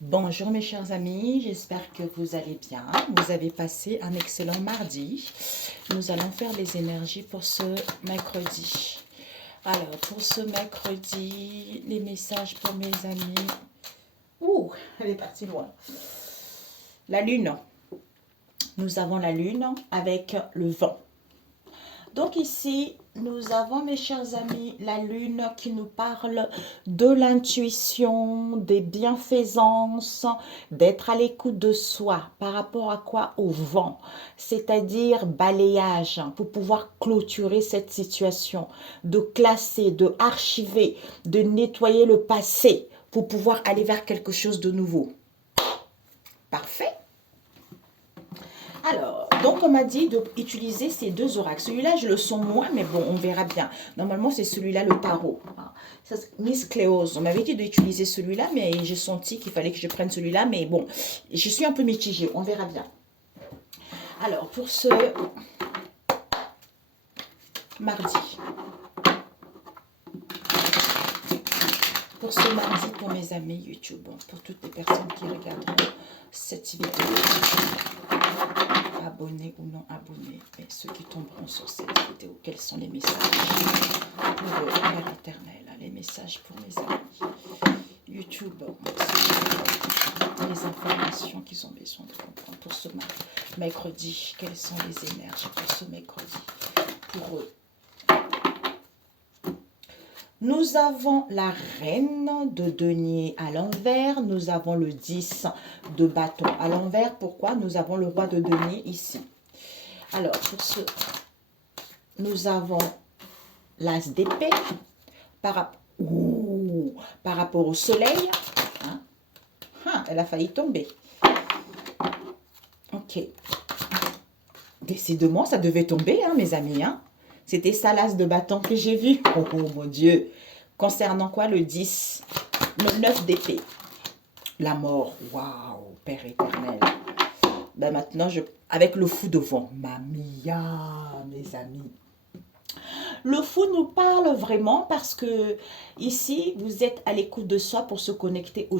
Bonjour mes chers amis, j'espère que vous allez bien. Vous avez passé un excellent mardi. Nous allons faire les énergies pour ce mercredi. Alors, pour ce mercredi, les messages pour mes amis. Ouh, elle est partie loin. La lune. Nous avons la lune avec le vent. Donc ici, nous avons, mes chers amis, la lune qui nous parle de l'intuition, des bienfaisances, d'être à l'écoute de soi. Par rapport à quoi? Au vent. C'est-à-dire balayage pour pouvoir clôturer cette situation, de classer, de archiver, de nettoyer le passé pour pouvoir aller vers quelque chose de nouveau. Parfait. Alors, donc on m'a dit d'utiliser ces deux oracles. Celui-là, je le sens moins, mais bon, on verra bien. Normalement, c'est celui-là, le tarot. Miss Cléose, on m'avait dit d'utiliser celui-là, mais j'ai senti qu'il fallait que je prenne celui-là. Mais bon, je suis un peu mitigée, on verra bien. Alors, pour ce mardi. Pour ce mardi, pour mes amis YouTube, pour toutes les personnes qui regardent cette vidéo, abonnés ou non abonnés, et ceux qui tomberont sur cette vidéo, quels sont les messages pour Père éternel, les messages pour mes amis YouTube, les informations qu'ils ont besoin de comprendre pour ce mercredi, quelles sont les énergies pour ce mercredi pour eux. Nous avons la reine de denier à l'envers. Nous avons le 10 de bâton à l'envers. Pourquoi? Nous avons le roi de denier ici. Alors, pour ce, nous avons l'as d'épée par rapport au soleil. Elle a failli tomber. Ok. Décidément, ça devait tomber, mes amis. C'était ça l'as de bâton que j'ai vu. Oh mon Dieu. Concernant quoi? Le 10, le 9 d'épée. La mort. Waouh, Père éternel. Ben maintenant, avec le fou devant. Mamia, mes amis. Le fou nous parle vraiment parce que ici, vous êtes à l'écoute de soi pour se connecter au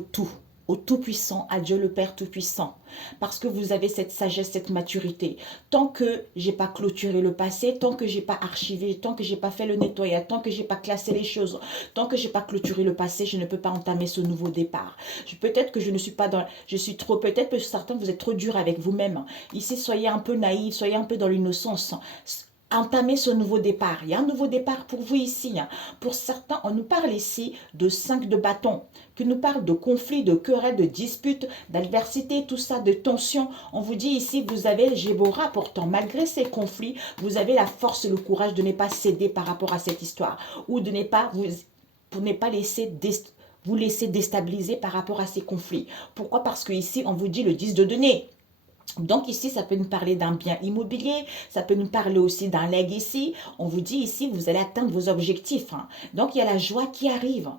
Tout-Puissant, à Dieu le Père Tout-Puissant. Parce que vous avez cette sagesse, cette maturité. Tant que j'ai pas clôturé le passé, tant que j'ai pas archivé, tant que j'ai pas fait le nettoyage, tant que j'ai pas classé les choses, tant que j'ai pas clôturé le passé, je ne peux pas entamer ce nouveau départ. Peut-être que je ne suis pas dans... Peut-être que certains, vous êtes trop dur avec vous-même. Ici, soyez un peu naïfs, soyez un peu dans l'innocence. Entamer ce nouveau départ. Il y a un nouveau départ pour vous ici. Pour certains, on nous parle ici de 5 de bâton, qui nous parle de conflits, de querelles, de disputes, d'adversité, tout ça, de tensions. On vous dit ici, vous avez le Gébora, pourtant, malgré ces conflits, vous avez la force et le courage de ne pas céder par rapport à cette histoire, ou de ne pas pour ne pas vous laisser déstabiliser par rapport à ces conflits. Pourquoi? Parce que ici, on vous dit le 10 de denier. Donc ici, ça peut nous parler d'un bien immobilier, ça peut nous parler aussi d'un legacy. On vous dit ici, vous allez atteindre vos objectifs. Donc il y a la joie qui arrive.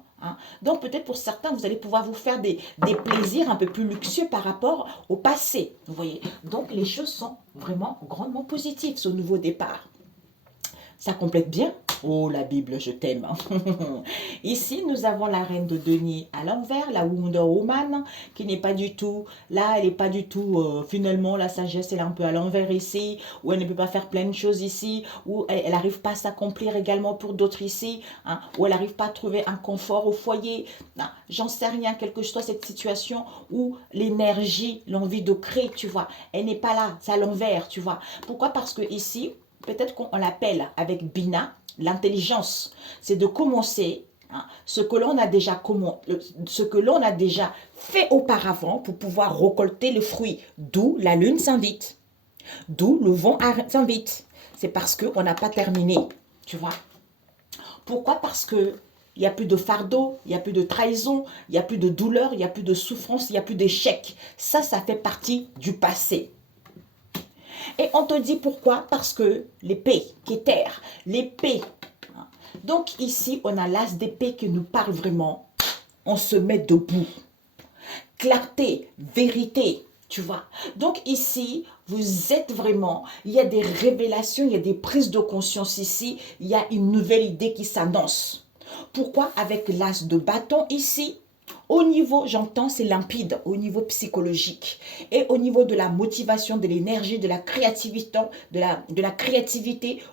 Donc peut-être pour certains, vous allez pouvoir vous faire des plaisirs un peu plus luxueux par rapport au passé. Vous voyez. Donc les choses sont vraiment grandement positives, ce nouveau départ. Ça complète bien. Oh, la Bible, je t'aime. Ici, nous avons la reine de denier à l'envers, la Wonder Woman, qui n'est pas du tout, là, elle n'est pas du tout, finalement, la sagesse, elle est un peu à l'envers ici, où elle ne peut pas faire plein de choses ici, où elle n'arrive pas à s'accomplir également pour d'autres ici, où elle n'arrive pas à trouver un confort au foyer. J'en sais rien, quelle que soit cette situation où l'énergie, l'envie de créer, tu vois, elle n'est pas là, c'est à l'envers, tu vois. Pourquoi? Parce que ici, peut-être qu'on l'appelle avec Bina, l'intelligence, c'est de commencer ce que l'on a déjà fait auparavant pour pouvoir récolter le fruit. D'où la lune s'invite, d'où le vent s'invite. C'est parce qu'on n'a pas terminé, tu vois. Pourquoi? Parce que il n'y a plus de fardeau, il n'y a plus de trahison, il n'y a plus de douleur, il n'y a plus de souffrance, il n'y a plus d'échec. Ça fait partie du passé. Et on te dit pourquoi? Parce que l'épée, Keter, l'épée. Donc ici, on a l'as d'épée qui nous parle vraiment. On se met debout. Clarté, vérité, tu vois. Donc ici, vous êtes vraiment, il y a des révélations, il y a des prises de conscience ici. Il y a une nouvelle idée qui s'annonce. Pourquoi? Avec l'as de bâton ici, Au niveau, j'entends, c'est limpide, au niveau psychologique. Et au niveau de la motivation, de l'énergie, de la créativité,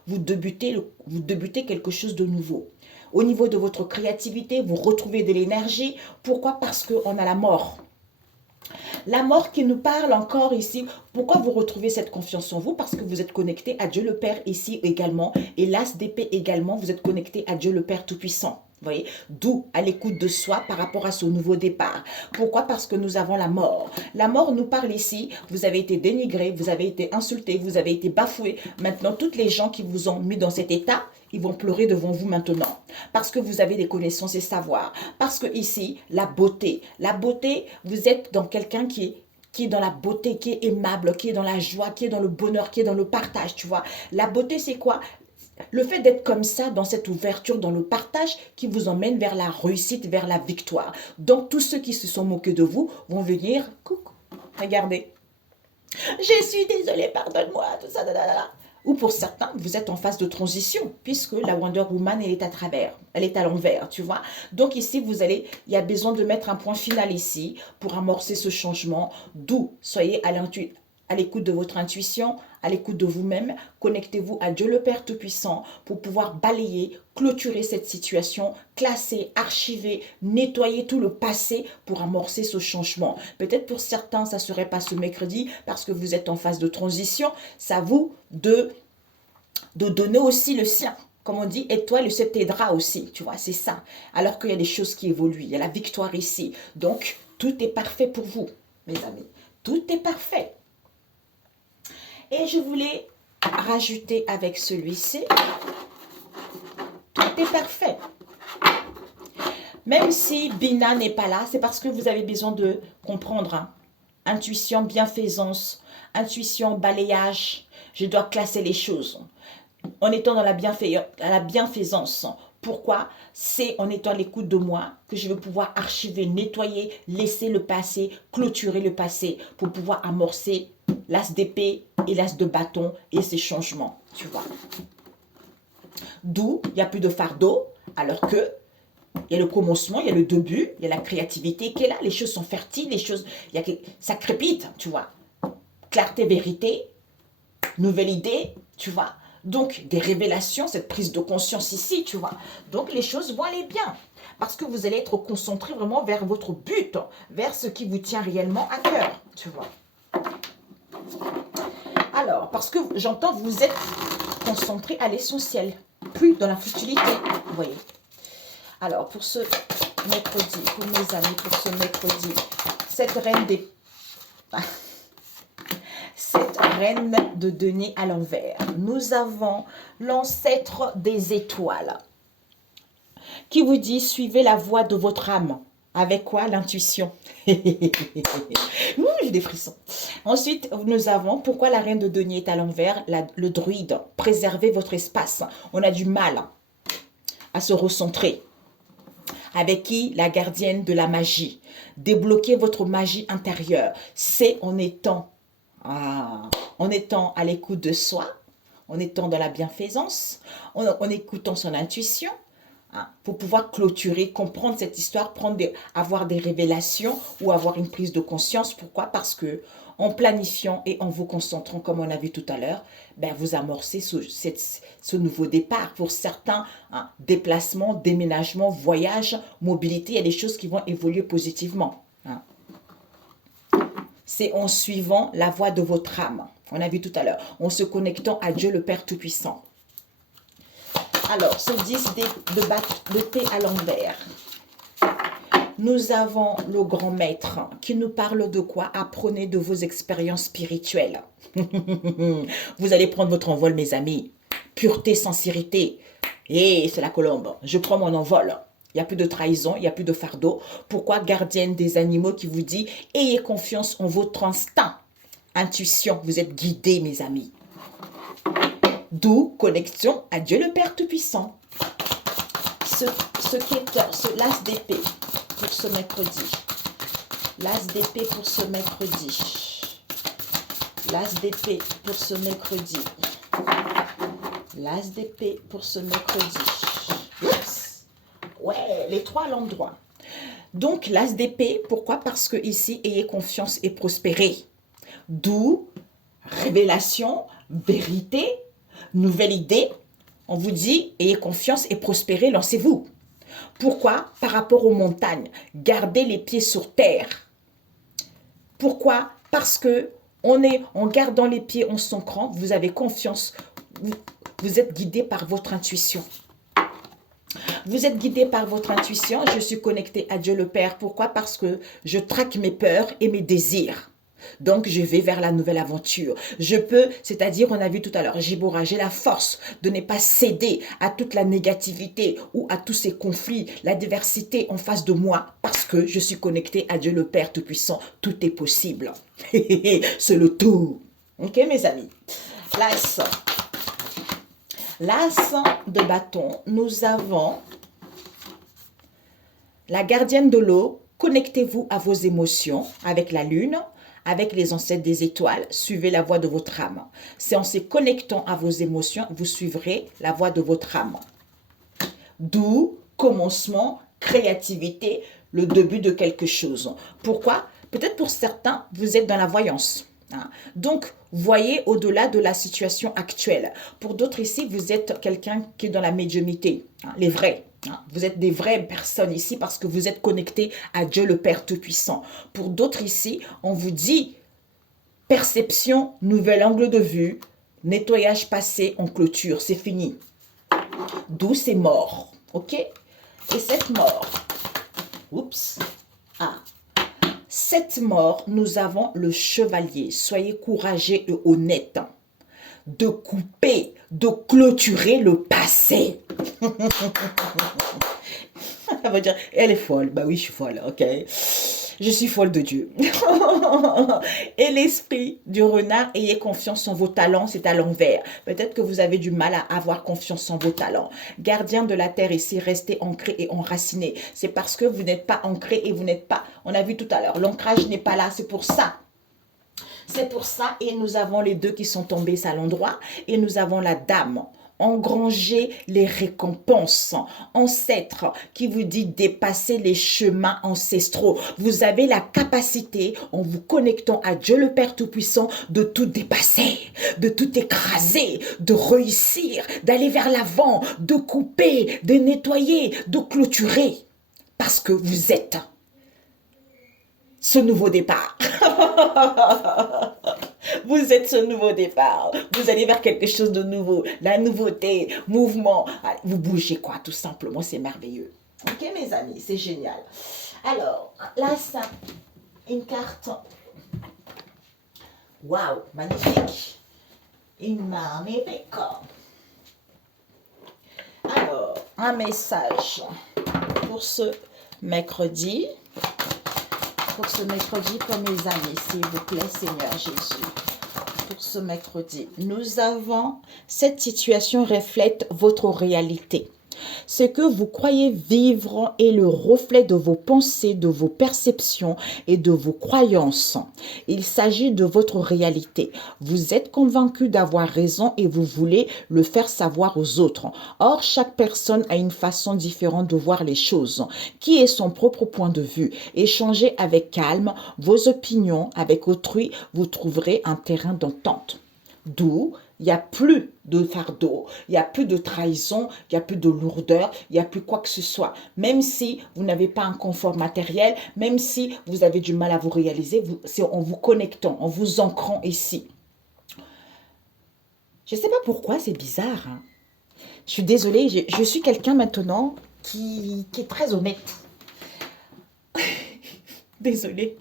vous débutez quelque chose de nouveau. Au niveau de votre créativité, vous retrouvez de l'énergie. Pourquoi? Parce qu'on a la mort. La mort qui nous parle encore ici. Pourquoi vous retrouvez cette confiance en vous? Parce que vous êtes connecté à Dieu le Père ici également. Et l'As d'épée également, vous êtes connecté à Dieu le Père Tout-Puissant. Vous voyez, d'où à l'écoute de soi par rapport à ce nouveau départ. Pourquoi? Parce que nous avons la mort. La mort nous parle ici, vous avez été dénigré, vous avez été insulté, vous avez été bafoué. Maintenant, toutes les gens qui vous ont mis dans cet état, ils vont pleurer devant vous maintenant. Parce que vous avez des connaissances et savoirs. Parce que ici, la beauté, vous êtes dans quelqu'un qui est dans la beauté, qui est aimable, qui est dans la joie, qui est dans le bonheur, qui est dans le partage, tu vois. La beauté, c'est quoi? Le fait d'être comme ça, dans cette ouverture, dans le partage, qui vous emmène vers la réussite, vers la victoire. Donc, tous ceux qui se sont moqués de vous vont venir, coucou, regardez. Je suis désolée, pardonne-moi, tout ça, Ou pour certains, vous êtes en phase de transition, puisque la Wonder Woman, elle est à travers, elle est à l'envers, tu vois. Donc ici, il y a besoin de mettre un point final ici, pour amorcer ce changement, d'où soyez à l'écoute de votre intuition, à l'écoute de vous-même, connectez-vous à Dieu le Père Tout-Puissant pour pouvoir balayer, clôturer cette situation, classer, archiver, nettoyer tout le passé pour amorcer ce changement. Peut-être pour certains, ça ne serait pas ce mercredi parce que vous êtes en phase de transition. C'est à vous de donner aussi le sien. Comme on dit, et toi, le ciel t'aidera aussi, tu vois, c'est ça. Alors qu'il y a des choses qui évoluent, il y a la victoire ici. Donc, tout est parfait pour vous, mes amis. Tout est parfait. Et je voulais rajouter avec celui-ci, tout est parfait. Même si Bina n'est pas là, c'est parce que vous avez besoin de comprendre. Hein. Intuition, bienfaisance, intuition, balayage. Je dois classer les choses. En étant dans la bienfaisance. Pourquoi? C'est en étant à l'écoute de moi que je vais pouvoir archiver, nettoyer, laisser le passé, clôturer le passé pour pouvoir amorcer l'as d'épée et l'as de bâton et ces changements, tu vois. D'où il n'y a plus de fardeau, alors que il y a le commencement, il y a le début, il y a la créativité qui est là, les choses sont fertiles, ça crépite, tu vois. Clarté, vérité, nouvelle idée, tu vois. Donc, des révélations, cette prise de conscience ici, tu vois. Donc, les choses vont aller bien. Parce que vous allez être concentré vraiment vers votre but, vers ce qui vous tient réellement à cœur, tu vois. Alors, parce que j'entends, vous êtes concentré à l'essentiel, plus dans la futilité, vous voyez. Alors, pour ce mercredi, pour mes amis, pour ce mercredi, cette reine de denier à l'envers. Nous avons l'ancêtre des étoiles qui vous dit suivez la voie de votre âme. Avec quoi? L'intuition. J'ai des frissons. Ensuite, nous avons pourquoi la reine de denier est à l'envers, le druide. Préservez votre espace. On a du mal à se recentrer. Avec qui? La gardienne de la magie. Débloquez votre magie intérieure. C'est en étant à l'écoute de soi, en étant dans la bienfaisance, en écoutant son intuition, hein, pour pouvoir clôturer, comprendre cette histoire, avoir des révélations ou avoir une prise de conscience. Pourquoi? Parce que en planifiant et en vous concentrant, comme on a vu tout à l'heure, ben vous amorcez ce nouveau départ. Pour certains, hein, déplacement, déménagement, voyage, mobilité, il y a des choses qui vont évoluer positivement. Hein. C'est en suivant la voie de votre âme. On a vu tout à l'heure. En se connectant à Dieu le Père Tout-Puissant. Alors, ce 10 de thé à l'envers. Nous avons le grand maître qui nous parle de quoi? Apprenez de vos expériences spirituelles. Vous allez prendre votre envol, mes amis. Pureté, sincérité. Et c'est la colombe. Je prends mon envol. Il n'y a plus de trahison, il n'y a plus de fardeau. Pourquoi? Gardienne des animaux qui vous dit ayez confiance en votre instinct. Intuition, vous êtes guidés, mes amis. D'où connexion à Dieu le Père Tout-Puissant. Ce l'as d'épée pour ce mercredi. L'as d'épée pour ce mercredi. L'as d'épée pour ce mercredi. L'as d'épée pour ce mercredi. Oups. Ouais, les trois à l'endroit. Donc, l'as d'épée, pourquoi? Parce que ici, ayez confiance et prospérez. D'où révélation, vérité, nouvelle idée. On vous dit, ayez confiance et prospérez, lancez-vous. Pourquoi? Par rapport aux montagnes, gardez les pieds sur terre. Pourquoi? Parce que en gardant les pieds en s'ancrant, vous avez confiance, vous êtes guidé par votre intuition. Vous êtes guidé par votre intuition. Je suis connecté à Dieu le Père. Pourquoi? Parce que je traque mes peurs et mes désirs. Donc, je vais vers la nouvelle aventure. Je peux, c'est-à-dire, on a vu tout à l'heure, Jibora, j'ai la force de ne pas céder à toute la négativité ou à tous ces conflits, la diversité en face de moi, parce que je suis connecté à Dieu le Père Tout-Puissant. Tout est possible. C'est le tout. Ok, mes amis? L'as. L'as de bâton, nous avons la gardienne de l'eau. Connectez-vous à vos émotions avec la lune, avec les ancêtres des étoiles. Suivez la voie de votre âme. C'est en se connectant à vos émotions, vous suivrez la voie de votre âme. D'où commencement, créativité, le début de quelque chose. Pourquoi? Peut-être pour certains, vous êtes dans la voyance. Donc, voyez au-delà de la situation actuelle. Pour d'autres ici, vous êtes quelqu'un qui est dans la médiumnité, les vrais. Vous êtes des vraies personnes ici parce que vous êtes connectés à Dieu le Père Tout-Puissant. Pour d'autres ici, on vous dit perception, nouvel angle de vue, nettoyage passé en clôture, c'est fini. D'où c'est mort, ok? Et cette mort, oups, cette mort, nous avons le chevalier. Soyez courageux et honnête de couper, de clôturer le passé. Elle va dire, elle est folle. Bah oui, je suis folle, ok. Je suis folle de Dieu. Et l'esprit du renard, ayez confiance en vos talents, c'est à l'envers. Peut-être que vous avez du mal à avoir confiance en vos talents. Gardien de la terre ici, restez ancré et enraciné. C'est parce que vous n'êtes pas ancré et vous n'êtes pas, on a vu tout à l'heure, l'ancrage n'est pas là, c'est pour ça. C'est pour ça, et nous avons les deux qui sont tombés à l'endroit, et nous avons la dame. Engranger les récompenses. Ancêtre qui vous dit dépasser les chemins ancestraux. Vous avez la capacité, en vous connectant à Dieu le Père Tout-Puissant, de tout dépasser, de tout écraser, de réussir, d'aller vers l'avant, de couper, de nettoyer, de clôturer. Parce que vous êtes ce nouveau départ. Vous êtes ce nouveau départ. Vous allez vers quelque chose de nouveau. La nouveauté, mouvement. Vous bougez quoi, tout simplement. C'est merveilleux. Ok, mes amis, c'est génial. Alors, là, ça, une carte. Waouh, magnifique. Une magnifique. Alors, un message pour ce mercredi. Pour ce mercredi, pour mes amis, s'il vous plaît, Seigneur Jésus. Pour ce mercredi, nous avons, cette situation reflète votre réalité. Ce que vous croyez vivre est le reflet de vos pensées, de vos perceptions et de vos croyances. Il s'agit de votre réalité. Vous êtes convaincu d'avoir raison et vous voulez le faire savoir aux autres. Or, chaque personne a une façon différente de voir les choses, qui est son propre point de vue. Échangez avec calme vos opinions avec autrui, vous trouverez un terrain d'entente. D'où il n'y a plus de fardeau, il n'y a plus de trahison, il n'y a plus de lourdeur, il n'y a plus quoi que ce soit. Même si vous n'avez pas un confort matériel, même si vous avez du mal à vous réaliser, c'est en vous connectant, en vous ancrant ici. Je ne sais pas pourquoi, c'est bizarre. Hein. Je suis désolée, je suis quelqu'un maintenant qui est très honnête. Désolée.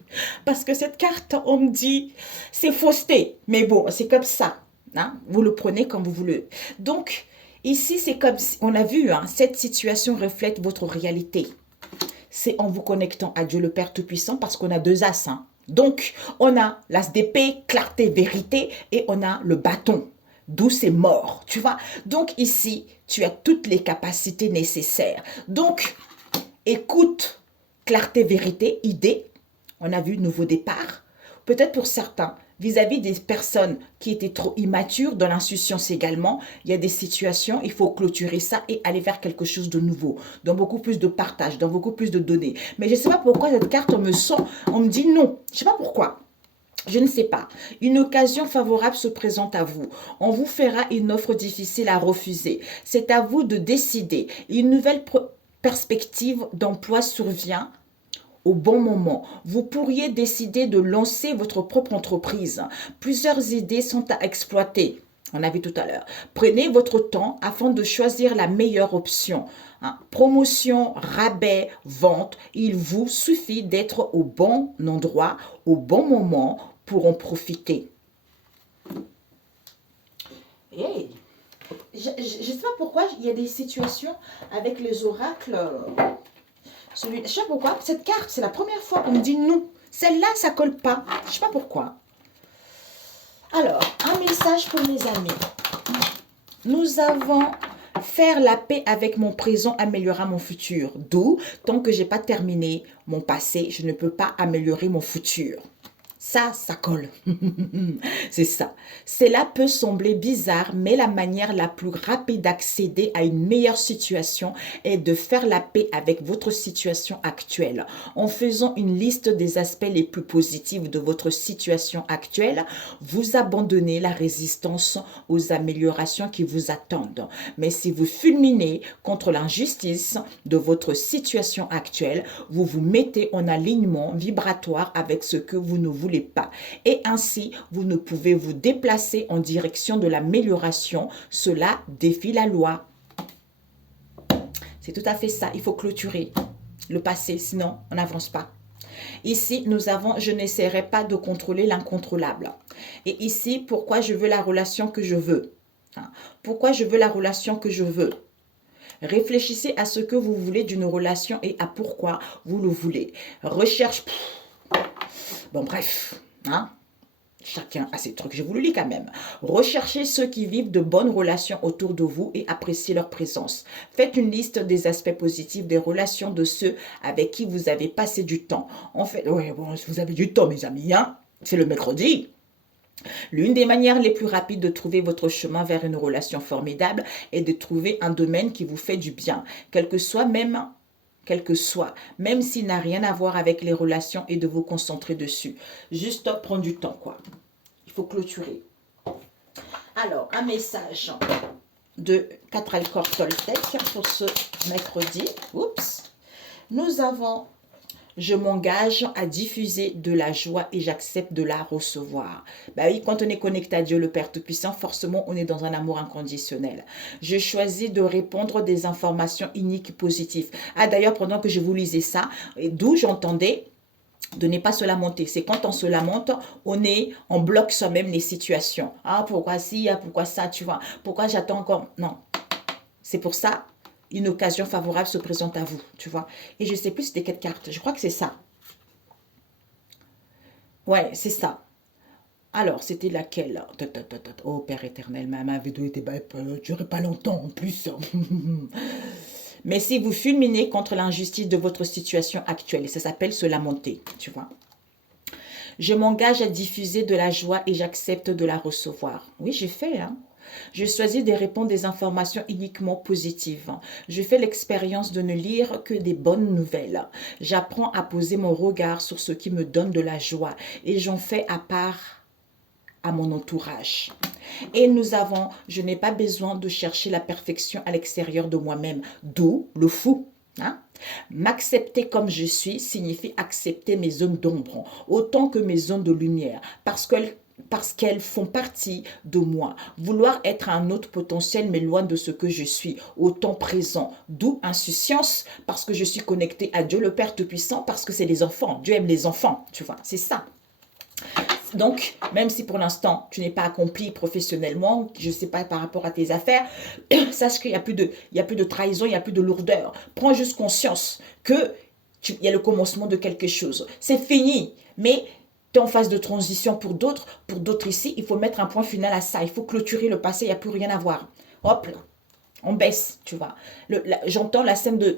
Parce que cette carte, on me dit, c'est fausseté. Mais bon, c'est comme ça. Hein? Vous le prenez comme vous voulez. Donc, ici, c'est comme si, on a vu, hein, cette situation reflète votre réalité. C'est en vous connectant à Dieu le Père Tout-Puissant parce qu'on a deux as. Hein. Donc, on a l'as d'épée, clarté, vérité, et on a le bâton. D'où c'est mort, tu vois. Donc, ici, tu as toutes les capacités nécessaires. Donc, écoute, clarté, vérité, idée. On a vu nouveau départ. peut-être pour certains, vis-à-vis des personnes qui étaient trop immatures, dans l'insouciance également, il y a des situations, il faut clôturer ça et aller vers quelque chose de nouveau, dans beaucoup plus de partage, dans beaucoup plus de données. Mais je ne sais pas pourquoi cette carte, on me dit non. Je ne sais pas pourquoi. Je ne sais pas. Une occasion favorable se présente à vous. On vous fera une offre difficile à refuser. C'est à vous de décider. Une nouvelle perspective d'emploi survient au bon moment. Vous pourriez décider de lancer votre propre entreprise. Plusieurs idées sont à exploiter. On a vu tout à l'heure. Prenez votre temps afin de choisir la meilleure option. Promotion, rabais, vente, il vous suffit d'être au bon endroit, au bon moment pour en profiter. Hey, je ne sais pas pourquoi il y a des situations avec les oracles. Je ne sais pas pourquoi. Cette carte, c'est la première fois qu'on me dit non. Celle-là, ça colle pas. Je ne sais pas pourquoi. Alors, un message pour mes amis. Nous avons faire la paix avec mon présent améliorera mon futur. D'où, tant que je n'ai pas terminé mon passé, je ne peux pas améliorer mon futur. Ça colle. C'est ça. Cela peut sembler bizarre, mais la manière la plus rapide d'accéder à une meilleure situation est de faire la paix avec votre situation actuelle. En faisant une liste des aspects les plus positifs de votre situation actuelle, vous abandonnez la résistance aux améliorations qui vous attendent. Mais si vous fulminez contre l'injustice de votre situation actuelle, vous vous mettez en alignement vibratoire avec ce que vous ne voulez pas. Et ainsi, vous ne pouvez vous déplacer en direction de l'amélioration. Cela défie la loi. C'est tout à fait ça. Il faut clôturer le passé, sinon on n'avance pas. Ici, nous avons « je n'essaierai pas de contrôler l'incontrôlable ». Et ici, pourquoi je veux la relation que je veux. Pourquoi je veux la relation que je veux. Réfléchissez à ce que vous voulez d'une relation et à pourquoi vous le voulez. Recherche... Bon, bref, chacun a ses trucs, je vous le lis quand même. Recherchez ceux qui vivent de bonnes relations autour de vous et appréciez leur présence. Faites une liste des aspects positifs des relations de ceux avec qui vous avez passé du temps. En fait, ouais, bon, vous avez du temps, mes amis, c'est le mercredi. L'une des manières les plus rapides de trouver votre chemin vers une relation formidable est de trouver un domaine qui vous fait du bien, quel que soit, même s'il n'a rien à voir avec les relations et de vous concentrer dessus. Juste prendre du temps, quoi. Il faut clôturer. Alors, un message de Quetzalcoatl Toltec pour ce mercredi. Oups. Nous avons... Je m'engage à diffuser de la joie et j'accepte de la recevoir. Bah oui, quand on est connecté à Dieu le Père Tout-Puissant, forcément, on est dans un amour inconditionnel. Je choisis de répondre des informations uniques positives. Ah, d'ailleurs, pendant que je vous lisais ça, d'où j'entendais de ne pas se lamenter. C'est quand on se lamente, on bloque soi-même les situations. Ah, pourquoi ci, pourquoi ça, tu vois. Pourquoi j'attends encore. Non. C'est pour ça. Une occasion favorable se présente à vous, tu vois. Et je ne sais plus c'était quelle carte. Je crois que c'est ça. Ouais, c'est ça. Alors, c'était laquelle? Oh, Père éternel, ma vidéo était durait pas longtemps en plus. Mais si vous fulminez contre l'injustice de votre situation actuelle, et ça s'appelle se lamenter, tu vois. Je m'engage à diffuser de la joie et j'accepte de la recevoir. Oui, j'ai fait, Je choisis de répondre des informations uniquement positives. Je fais l'expérience de ne lire que des bonnes nouvelles. J'apprends à poser mon regard sur ce qui me donne de la joie et j'en fais à part à mon entourage. Et nous avons, je n'ai pas besoin de chercher la perfection à l'extérieur de moi-même, d'où le fou. M'accepter comme je suis signifie accepter mes zones d'ombre autant que mes zones de lumière parce qu'elles font partie de moi. Vouloir être un autre potentiel mais loin de ce que je suis, au temps présent. D'où insouciance, parce que je suis connectée à Dieu le Père Tout-Puissant, parce que c'est les enfants. Dieu aime les enfants, tu vois, c'est ça. Donc, même si pour l'instant, tu n'es pas accompli professionnellement, je ne sais pas par rapport à tes affaires, sache qu'il n'y a plus de trahison, il n'y a plus de lourdeur. Prends juste conscience qu'il y a le commencement de quelque chose. C'est fini, mais tu es en phase de transition pour d'autres. Pour d'autres ici, il faut mettre un point final à ça. Il faut clôturer le passé, il n'y a plus rien à voir. Hop là, on baisse, tu vois. J'entends la scène de...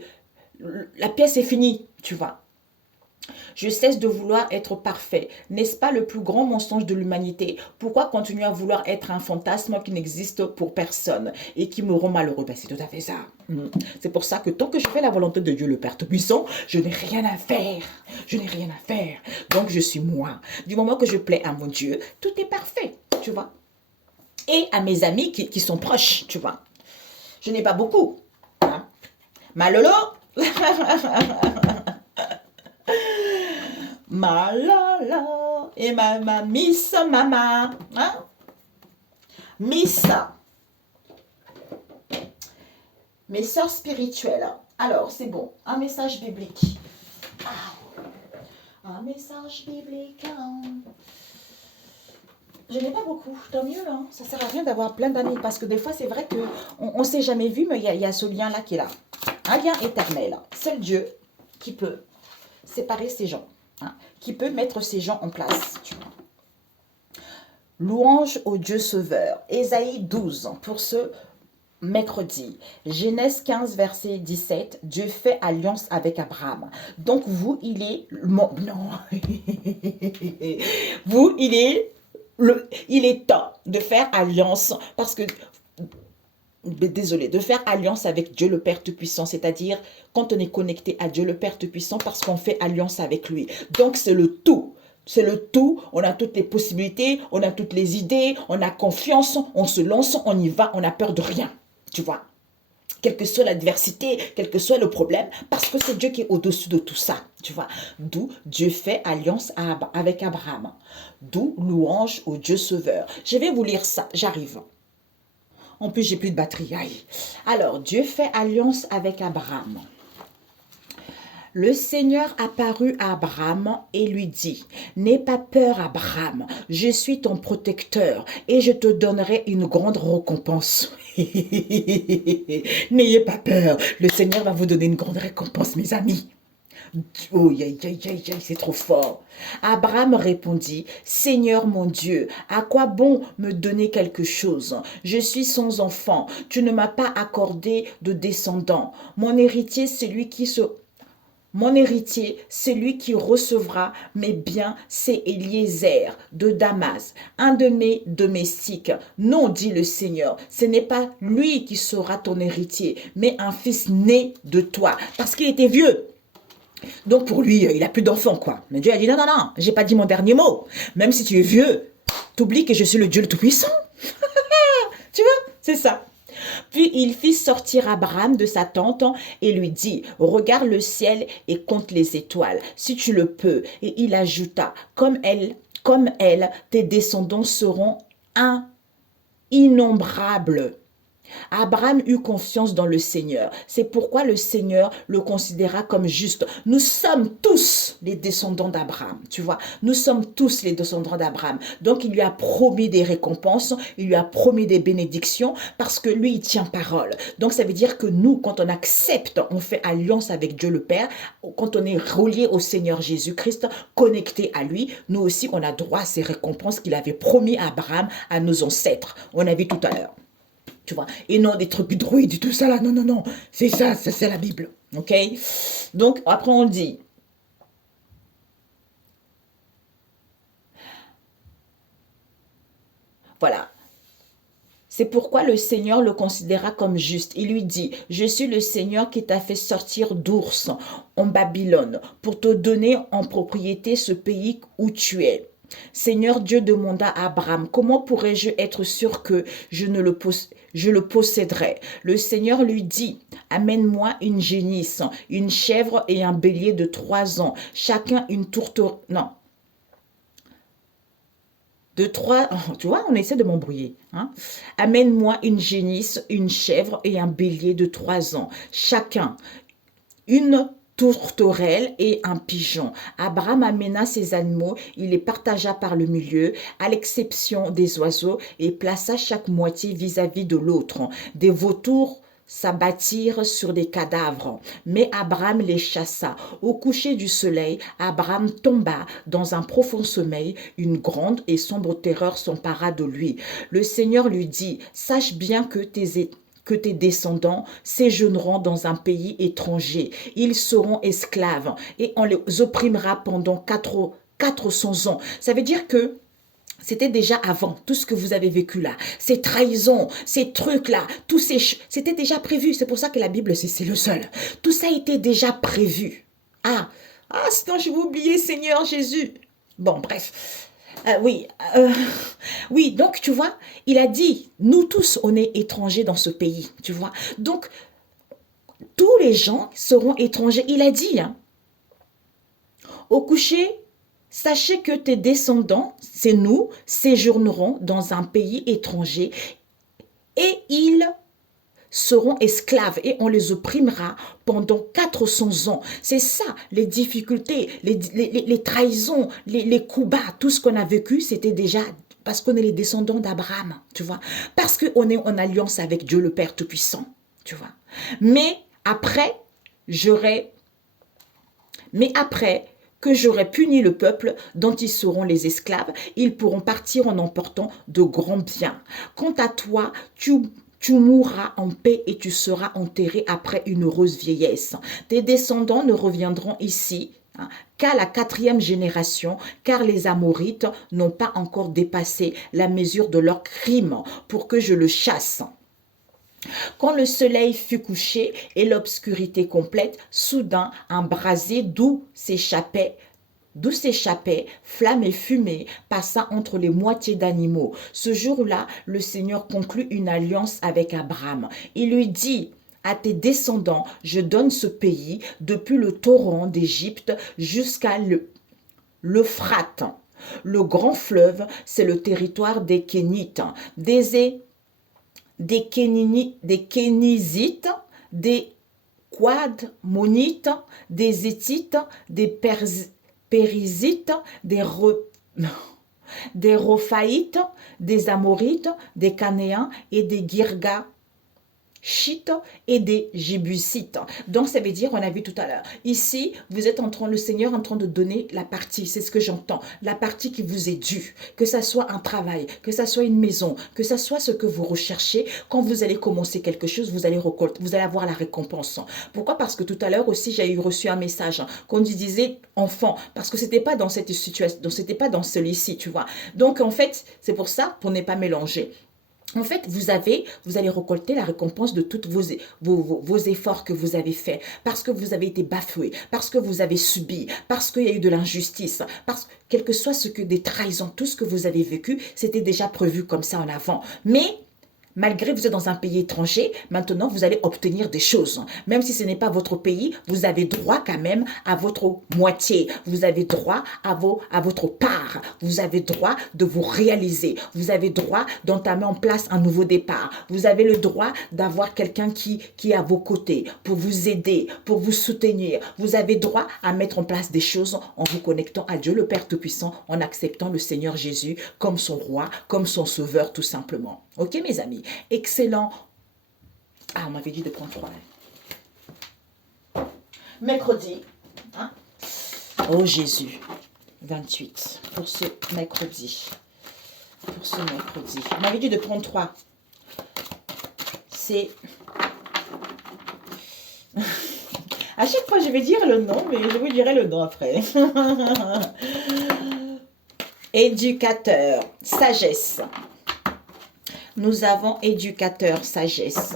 La pièce est finie, tu vois. Je cesse de vouloir être parfait. N'est-ce pas le plus grand mensonge de l'humanité? Pourquoi continuer à vouloir être un fantasme qui n'existe pour personne et qui me rend malheureux? Ben, c'est tout à fait ça. C'est pour ça que tant que je fais la volonté de Dieu le Père Tout-Puissant, je n'ai rien à faire. Je n'ai rien à faire. Donc je suis moi. Du moment que je plais à mon Dieu, tout est parfait, tu vois. Et à mes amis qui sont proches, tu vois. Je n'ai pas beaucoup. Hein? Ma Lolo ma Lolo et ma Miss Mama. Hein? Miss. Mes sœurs spirituelles. Alors, c'est bon. Un message biblique. Un message biblique. Je n'ai pas beaucoup, tant mieux. Hein. Ça ne sert à rien d'avoir plein d'amis parce que des fois, c'est vrai qu'on ne s'est jamais vu, mais il y a ce lien-là qui est là. Un lien éternel. Seul Dieu qui peut séparer ces gens, hein, qui peut mettre ces gens en place. Tu vois. Louange au Dieu sauveur. Ésaïe 12, pour ce mercredi. Genèse 15, verset 17. Dieu fait alliance avec Abraham. Donc, vous, il est... Non. Vous, il est temps de faire alliance parce que... Désolé, de faire alliance avec Dieu le Père Tout-Puissant, c'est-à-dire quand on est connecté à Dieu le Père Tout-Puissant parce qu'on fait alliance avec lui. Donc, c'est le tout. C'est le tout, on a toutes les possibilités, on a toutes les idées, on a confiance, on se lance, on y va, on n'a peur de rien, tu vois. Quelle que soit l'adversité, quel que soit le problème, parce que c'est Dieu qui est au-dessus de tout ça, tu vois. D'où Dieu fait alliance avec Abraham. D'où louange au Dieu sauveur. Je vais vous lire ça, j'arrive. En plus, j'ai plus de batterie, aïe. Alors, Dieu fait alliance avec Abraham. Le Seigneur apparut à Abraham et lui dit, « N'aie pas peur, Abraham, je suis ton protecteur et je te donnerai une grande récompense. » N'ayez pas peur, le Seigneur va vous donner une grande récompense, mes amis. Oh, c'est trop fort. Abraham répondit, « Seigneur mon Dieu, à quoi bon me donner quelque chose? Je suis sans enfant, tu ne m'as pas accordé de descendant. Mon héritier, celui qui recevra mes biens, c'est Eliezer de Damas, un de mes domestiques. Non, dit le Seigneur, ce n'est pas lui qui sera ton héritier, mais un fils né de toi. Parce qu'il était vieux. Donc pour lui, il n'a plus d'enfants, quoi. Mais Dieu a dit, non, j'ai pas dit mon dernier mot. Même si tu es vieux, t'oublies que je suis le Dieu le Tout-Puissant. Tu vois, c'est ça. Puis il fit sortir Abraham de sa tente et lui dit, « Regarde le ciel et compte les étoiles, si tu le peux. » Et il ajouta, « Comme elle, tes descendants seront innombrables. » Abraham eut confiance dans le Seigneur. C'est pourquoi le Seigneur le considéra comme juste. Nous sommes tous les descendants d'Abraham, tu vois. Nous sommes tous les descendants d'Abraham. Donc, il lui a promis des récompenses, il lui a promis des bénédictions parce que lui, il tient parole. Donc, ça veut dire que nous, quand on accepte, on fait alliance avec Dieu le Père, quand on est relié au Seigneur Jésus-Christ, connecté à lui, nous aussi, on a droit à ces récompenses qu'il avait promis à Abraham, à nos ancêtres. On a vu tout à l'heure. Tu vois, et non des trucs druides et tout ça là, non, c'est ça c'est la Bible, ok? Donc après on dit, voilà, c'est pourquoi le Seigneur le considéra comme juste. Il lui dit, je suis le Seigneur qui t'a fait sortir d'Ours en Babylone pour te donner en propriété ce pays où tu es. Seigneur Dieu demanda à Abraham, comment pourrais-je être sûr que je le posséderai? Le Seigneur lui dit, amène-moi une génisse, une chèvre et un bélier de 3 ans, chacun une tourterelle, non, de 3, tu vois, on essaie de m'embrouiller. Hein? Amène-moi une génisse, une chèvre et un bélier de 3 ans, chacun une tourterelle et un pigeon. Abraham amena ces animaux, il les partagea par le milieu, à l'exception des oiseaux, et plaça chaque moitié vis-à-vis de l'autre. Des vautours s'abattirent sur des cadavres, mais Abraham les chassa. Au coucher du soleil, Abraham tomba dans un profond sommeil, une grande et sombre terreur s'empara de lui. Le Seigneur lui dit, sache bien que que tes descendants séjourneront dans un pays étranger. Ils seront esclaves et on les opprimera pendant 400 ans. Ça veut dire que c'était déjà avant, tout ce que vous avez vécu là, ces trahisons, ces trucs-là, c'était déjà prévu. C'est pour ça que la Bible, c'est le seul. Tout ça était déjà prévu. Sinon je vais oublier, Seigneur Jésus. Bon, bref. Oui, donc tu vois, il a dit, nous tous, on est étrangers dans ce pays, tu vois. Donc, tous les gens seront étrangers. Il a dit, hein, au coucher, sachez que tes descendants, c'est nous, séjourneront dans un pays étranger et ils seront esclaves et on les opprimera pendant 400 ans. C'est ça, les difficultés, les trahisons, les coups bas, tout ce qu'on a vécu, c'était déjà parce qu'on est les descendants d'Abraham, tu vois. Parce qu'on est en alliance avec Dieu le Père Tout-Puissant, tu vois. Mais après que j'aurai puni le peuple dont ils seront les esclaves, ils pourront partir en emportant de grands biens. Quant à toi, tu mourras en paix et tu seras enterré après une heureuse vieillesse. Tes descendants ne reviendront ici qu'à la 4e génération, car les Amorites n'ont pas encore dépassé la mesure de leur crime pour que je le chasse. Quand le soleil fut couché et l'obscurité complète, soudain un brasier d'où s'échappait flamme et fumée passa entre les moitiés d'animaux. Ce jour-là, le Seigneur conclut une alliance avec Abraham. Il lui dit, à tes descendants, je donne ce pays depuis le torrent d'Égypte jusqu'à l'Euphrate. Le grand fleuve, c'est le territoire des Kénites, des Kénizites, des Quadmonites, des Hittites, des Périzites, des Rophaïtes, des Amorites, des Canéens et des Girgashites et des Jébusites. Donc ça veut dire, on a vu tout à l'heure, ici vous êtes le Seigneur est en train de donner la partie, c'est ce que j'entends, la partie qui vous est due, que ça soit un travail, que ça soit une maison, que ça soit ce que vous recherchez. Quand vous allez commencer quelque chose, vous allez avoir la récompense. Pourquoi? Parce que tout à l'heure aussi j'ai reçu un message qu'on disait enfant, parce que c'était pas dans cette situation, c'était pas dans celui-ci, tu vois. Donc en fait c'est pour ça, pour ne pas mélanger. En fait, vous allez récolter la récompense de tous vos efforts que vous avez faits, parce que vous avez été bafoué, parce que vous avez subi, parce qu'il y a eu de l'injustice, parce que quel que soit des trahisons, tout ce que vous avez vécu, c'était déjà prévu comme ça en avant. Mais malgré que vous êtes dans un pays étranger, maintenant vous allez obtenir des choses. Même si ce n'est pas votre pays, vous avez droit quand même à votre moitié. Vous avez droit à votre part. Vous avez droit de vous réaliser. Vous avez droit d'entamer en place un nouveau départ. Vous avez le droit d'avoir quelqu'un qui est à vos côtés pour vous aider, pour vous soutenir. Vous avez droit à mettre en place des choses en vous connectant à Dieu le Père Tout-Puissant, en acceptant le Seigneur Jésus comme son roi, comme son sauveur tout simplement. Ok mes amis? Excellent. On m'avait dit de prendre 3. Mercredi. Hein? Oh Jésus. 28. Pour ce mercredi. On m'avait dit de prendre 3. C'est... À chaque fois, je vais dire le nom, mais je vous dirai le nom après. Éducateur. Sagesse. Nous avons éducateur, sagesse.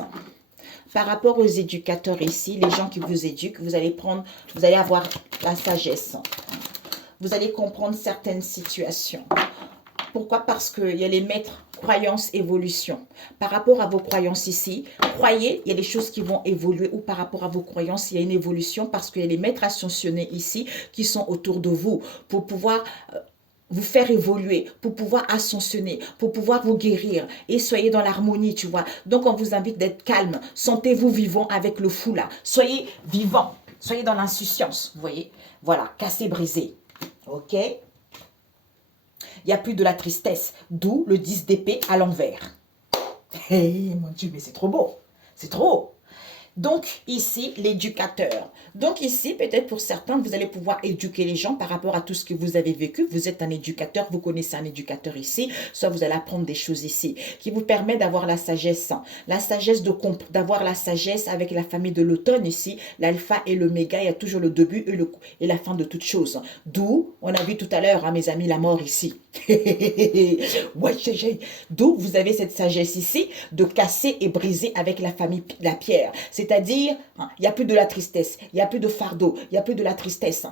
Par rapport aux éducateurs ici, les gens qui vous éduquent, vous allez avoir la sagesse. Vous allez comprendre certaines situations. Pourquoi? Parce qu'il y a les maîtres, croyances, évolution. Par rapport à vos croyances ici, croyez, il y a des choses qui vont évoluer, ou par rapport à vos croyances, il y a une évolution parce qu'il y a les maîtres ascensionnés ici qui sont autour de vous pour pouvoir... vous faire évoluer, pour pouvoir ascensionner, pour pouvoir vous guérir et soyez dans l'harmonie, tu vois. Donc, on vous invite d'être calme. Sentez-vous vivant avec le fou là. Soyez vivant. Soyez dans l'insouciance, vous voyez. Voilà, cassé, brisé. Ok? Il n'y a plus de la tristesse. D'où le 10 d'épée à l'envers. Hey, mon Dieu, mais c'est trop beau. C'est trop. Donc, ici, l'éducateur. Donc, ici, peut-être pour certains, vous allez pouvoir éduquer les gens par rapport à tout ce que vous avez vécu. Vous êtes un éducateur, vous connaissez un éducateur ici, soit vous allez apprendre des choses ici qui vous permet d'avoir la sagesse. La sagesse d'avoir la sagesse avec la famille de l'automne ici, l'alpha et l'oméga, il y a toujours le début et la fin de toute chose. D'où, on a vu tout à l'heure, hein, mes amis, la mort ici. Ouais, d'où vous avez cette sagesse ici de casser et briser avec la famille la pierre. C'est-à-dire, hein, il n'y a plus de la tristesse, il n'y a plus de fardeau, il n'y a plus de la tristesse.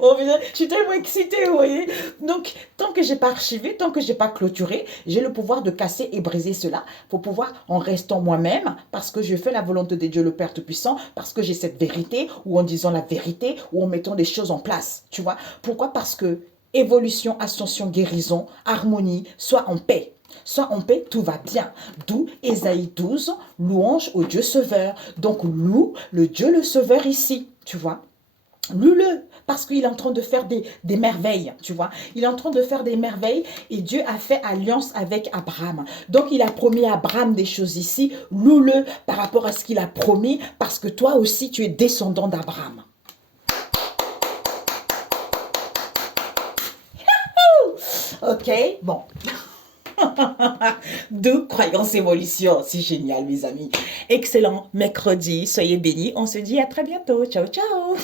Oh, putain, je suis tellement excitée, vous voyez. Donc, tant que j'ai pas archivé, tant que j'ai pas clôturé, j'ai le pouvoir de casser et briser cela pour pouvoir, en restant moi-même, parce que je fais la volonté de Dieu le Père Tout-Puissant, parce que j'ai cette vérité, ou en disant la vérité, ou en mettant des choses en place, tu vois. Pourquoi? Parce que évolution, ascension, guérison, harmonie, sois en paix. Sois en paix, tout va bien. D'où Ésaïe 12, louange au Dieu sauveur. Donc, loue le Dieu le sauveur ici, tu vois. Loue-le, parce qu'il est en train de faire des merveilles, tu vois. Il est en train de faire des merveilles et Dieu a fait alliance avec Abraham. Donc, il a promis à Abraham des choses ici. Loue-le par rapport à ce qu'il a promis, parce que toi aussi, tu es descendant d'Abraham. Ok, bon. De croyance évolution, c'est génial, mes amis. Excellent mercredi, soyez bénis. On se dit à très bientôt. Ciao, ciao.